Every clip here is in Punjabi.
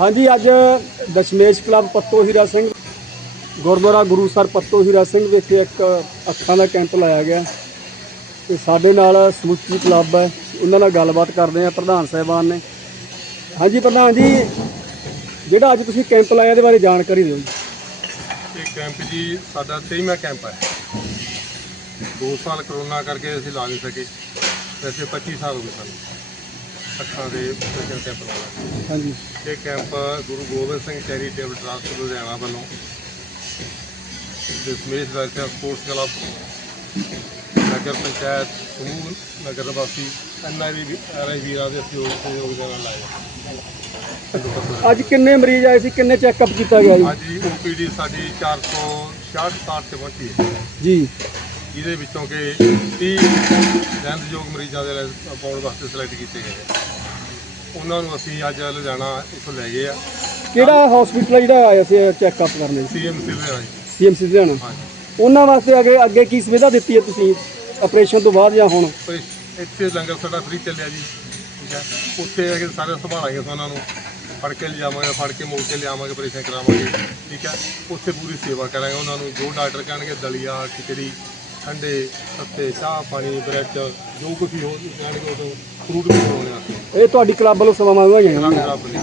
ਹਾਂਜੀ, ਅੱਜ ਦਸ਼ਮੇਸ਼ ਕਲੱਬ ਪੱਤੋ ਹੀਰਾ ਸਿੰਘ, ਗੁਰਦੁਆਰਾ ਗੁਰੂ ਸਰ ਪੱਤੋ ਹੀਰਾ ਸਿੰਘ ਵਿਖੇ ਇੱਕ ਅੱਖਾਂ ਦਾ ਕੈਂਪ ਲਾਇਆ ਗਿਆ। ਤੇ ਸਾਡੇ ਨਾਲ ਸਮੁੱਚੀ ਕਲੱਬ ਹੈ। ਉਹਨਾਂ ਨਾਲ ਗੱਲਬਾਤ ਕਰਦੇ ਆ ਪ੍ਰਧਾਨ ਸਾਹਿਬਾਨ ਨੇ। ਹਾਂਜੀ, ਪ੍ਰਧਾਨ ਜੀ, ਜਿਹੜਾ ਅੱਜ ਤੁਸੀਂ ਕੈਂਪ ਲਾਇਆ, ਇਹਦੇ ਬਾਰੇ ਜਾਣਕਾਰੀ ਦਿਓ ਜੀ। ਇਹ ਕੈਂਪ ਜੀ, ਸਾਡਾ 23ਵਾਂ ਕੈਂਪ ਹੈ। 2 ਸਾਲ ਕਰੋਨਾ ਕਰਕੇ ਅਸੀਂ ਲਾ ਨਹੀਂ ਸਕੇ। ਵੈਸੇ 25 ਸਾਲ ਹੋ ਗਏ ਸਾਨੂੰ। ਅੱਖਾਂ ਦੇ ਪ੍ਰੈਸ਼ਰ ਕੈਂਪ ਲਾਉਣਾ ਹਾਂਜੀ। ਇਹ camp Guru Gobind Singh charitable trust Ludhiana ਵੱਲੋਂ ਦਸ਼ਮੇਸ਼ ਵੈਲਫੇਅਰ ਸਪੋਰਟਸ ਕਲੱਬ ਨਗਰ ਪੰਚਾਇਤ ਸਮੂਹ ਨਗਰ ਵਾਸੀ ਐਨਆਰਈ ਆਰਆਈ ਵੀਰਾਂ ਦੇ ਸਹਿਯੋਗ ਸਹਿਯੋਗ ਨਾਲ ਲਾਇਆ ਅੱਜ ਕਿੰਨੇ ਮਰੀਜ਼ ਆਏ ਸੀ? ਕਿੰਨੇ ਚੈੱਕਅਪ ਕੀਤਾ ਗਿਆ ਜੀ? ਅੱਜ ਓਪੀਡੀ ਸਾਡੀ 466 60 ਤੇ ਪਹੁੰਚੀ ਹੈ। ਜੀ। ਜਿਹਦੇ ਵਿੱਚੋਂ ਕਿ 30 ਰਹਿੰਦਯੋਗ ਮਰੀਜ਼ਾਂ ਦੇ ਪਾਉਣ ਵਾਸਤੇ ਸਿਲੈਕਟ ਕੀਤੇ ਗਏ ਆ। ਉਹਨਾਂ ਨੂੰ ਅਸੀਂ ਅੱਜ ਲੁਧਿਆਣਾ ਇੱਥੋਂ ਲੈ ਗਏ ਆ। ਕਿਹੜਾ ਹਸਪੀਟਲ ਜਿਹੜਾ ਆਇਆ ਸੀ ਚੈੱਕਅਪ ਕਰਨ ਲਈ? ਸੀਐਮਸੀ ਲੁਧਿਆਣਾ ਜੀ। ਸੀਐਮਸੀ ਲੁਧਿਆਣਾ ਹਾਂਜੀ। ਉਹਨਾਂ ਵਾਸਤੇ ਅੱਗੇ ਅੱਗੇ ਕੀ ਸੁਵਿਧਾ ਦਿੱਤੀ ਹੈ ਤੁਸੀਂ ਆਪਰੇਸ਼ਨ ਤੋਂ ਬਾਅਦ ਜਾਂ ਹੁਣ? ਪਰ ਇੱਥੇ ਲੰਗਰ ਸਾਡਾ ਫ੍ਰੀ ਚੱਲਿਆ ਜੀ। ਠੀਕ ਹੈ। ਉੱਥੇ ਕੇ ਸਾਰੇ ਸੰਭਾਲਾਂਗੇ ਅਸੀਂ ਉਹਨਾਂ ਨੂੰ। ਫੜ ਕੇ ਲਿਜਾਵਾਂਗੇ ਫੜ ਕੇ ਮੋੜ ਕੇ ਲਿਆਵਾਂਗੇ ਆਪਰੇਸ਼ਨ ਕਰਾਵਾਂਗੇ। ਠੀਕ ਹੈ। ਉੱਥੇ ਪੂਰੀ ਸੇਵਾ ਕਰਾਂਗੇ ਉਹਨਾਂ ਨੂੰ। ਜੋ ਡਾਕਟਰ ਕਹਿਣਗੇ ਦਲੀਆ ਖਿਚੜੀ ਠੰਡੇ ਸੱਤੇ ਚਾਹ ਪਾਣੀ ਬ੍ਰੈਡ ਜੋ ਕੁਝ ਵੀ ਹੋ ਕਹਿਣਗੇ ਉਹ ਫਰੂਟ ਵੀ ਖਵਾਉਣੇ ਆ ਇਹ ਤੁਹਾਡੀ ਕਲੱਬ ਵੱਲੋਂ ਸੇਵਾਵਾਂ ਹੋਈਆਂ ਰੰਗ ਰੱਬ ਨੇ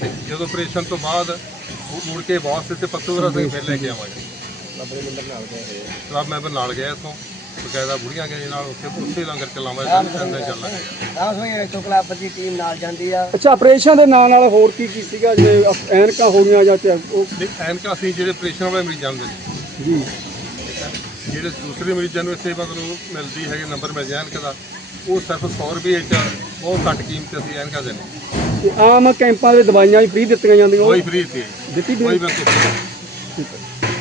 ਤੇ ਜਦੋਂ ਆਪਰੇਸ਼ਨ ਤੋਂ ਬਾਅਦ ਮੁ- ਮੁੜ ਕੇ ਵਾਪਸ ਤੇ ਪੱਤੂਰਾ ਸਿੰਘ ਫਿਰ ਲੈ ਕੇ ਆਵਾਂਗੇ। ਕਲੱਬ ਮੈਂਬਰ ਨਾਲ ਗਏ ਇੱਥੋਂ। ਬਕਾਇਦਾ ਬੁੜੀਆਂ ਗਏ ਨਾਲ ਉੱਥੇ ਉੱਥੇ ਲੰਗਰ ਚਲਾਵਾਂਗੇ ਦਿਨ ਚੱਲਾਂਗੇ ਦਸ ਵਜੇ ਇੱਥੋਂ ਕਲੱਬ ਦੀ ਟੀਮ ਨਾਲ ਜਾਂਦੀ ਆ। ਅੱਛਾ ਆਪਰੇਸ਼ਨ ਦੇ ਨਾਲ ਨਾਲ ਹੋਰ ਕੀ ਕੀ ਸੀਗਾ? ਜਿਵੇਂ ਅਪ- ਐਨਕਾਂ ਹੋ ਗਈਆਂ ਜਾਂ ਉਹ ਤੇ ਐਨਕਾਂ ਅਸੀਂ ਜਿਹੜੇ ਆਪਰੇਸ਼ਨ ਵਾਲੇ ਮਰੀਜ਼ ਜਾਂਦੇ ਨੇ। ਜੀ। ਜਿਹੜੇ ਦੂਸਰੇ ਮਰੀਜ਼ਾਂ ਨੂੰ ਇੱਥੇ ਮਤਲਬ ਮਿਲਦੀ ਹੈਗੀ ਨੰਬਰ ਮਿਲ ਜਾਣ ਦਾ ਉਹ ਸਿਰਫ 100 ਰੁਪਏ ਚ ਬਹੁਤ ਘੱਟ ਕੀਮਤ ਤੇ ਅਸੀਂ ਐਨਕਾਂ ਦਿੰਦੇ। ਤੇ ਆਮ ਕੈਂਪਾਂ ਦੇ ਦਵਾਈਆਂ ਵੀ ਫ੍ਰੀ ਦਿੱਤੀਆਂ ਜਾਂਦੀਆਂ? ਉਹ ਕੋਈ ਫ੍ਰੀ ਤੇ ਦਿੱਤੀ। ਕੋਈ ਵੀ ਬਿਲਕੁਲ।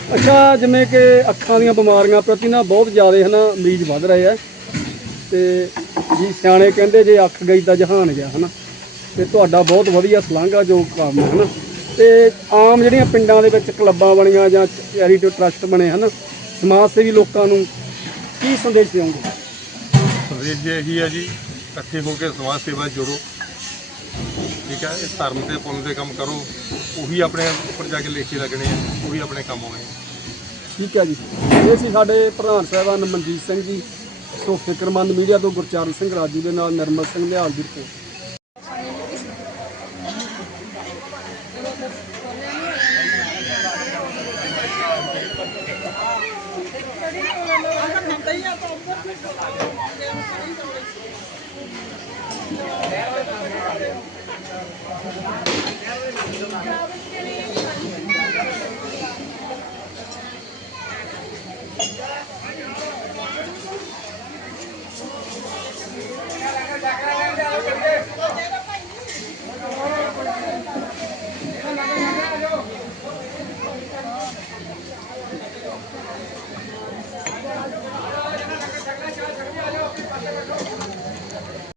ਅੱਛਾ ਜਿਵੇਂ ਕਿ ਅੱਖਾਂ ਦੀਆਂ ਬਿਮਾਰੀਆਂ ਪ੍ਰਤੀ ਨਾ ਬਹੁਤ ਜ਼ਿਆਦਾ ਹਨਾ ਮਰੀਜ਼ ਵੱਧ ਰਹੇ ਆ। ਤੇ ਜੀ ਸਿਆਣੇ ਕਹਿੰਦੇ ਜੇ ਅੱਖ ਗਈ ਤਾਂ ਜਹਾਨ ਗਿਆ ਹਨਾ। ਤੇ ਤੁਹਾਡਾ ਬਹੁਤ ਵਧੀਆ ਸਲਾਂਘਾ ਜੋ ਕੰਮ ਹੈ ਹਨਾ। ਤੇ ਆਮ ਜਿਹੜੀਆਂ ਪਿੰਡਾਂ ਦੇ ਵਿੱਚ ਕਲੱਬਾਂ ਬਣੀਆਂ ਜਾਂ ਚੈਰੀਟੀ ਟਰਸਟ ਬਣੇ ਹਨ। ਸਮਾਜ ਸੇਵੀ ਲੋਕਾਂ ਨੂੰ ਕੀ ਸੰਦੇਸ਼ ਦਿਓਗੇ ਸੰਦੇਸ਼ ਇਹੀ ਹੈ ਜੀ ਇਕੱਠੇ ਹੋ ਕੇ ਸਮਾਜ ਸੇਵਾ ਜੁੜੋ। ਠੀਕ ਹੈ ਇਹ ਧਰਮ ਤੇ ਪੁੰਨ ਦੇ ਕੰਮ ਕਰੋ ਉਹੀ ਆਪਣੇ ਉੱਪਰ ਜਾ ਕੇ ਲੇਖੇ ਲੱਗਣੇ ਆ ਉਹੀ ਆਪਣੇ ਕੰਮ ਆਉਣੇ ਆ। ਠੀਕ ਹੈ ਜੀ। ਇਹ ਸੀ ਸਾਡੇ ਪ੍ਰਧਾਨ ਸਾਹਿਬਾਨ ਮਨਜੀਤ ਸਿੰਘ ਜੀ ਸੋ ਫਿਕਰਮੰਦ ਮੀਡੀਆ ਤੋਂ ਗੁਰਚਰਨ ਸਿੰਘ ਰਾਜੂ ਦੇ ਨਾਲ ਨਰਮਲ ਸਿੰਘ ਨਿਹਾਲ ਦੀ ਰਿਪੋਰਟ। Thank you.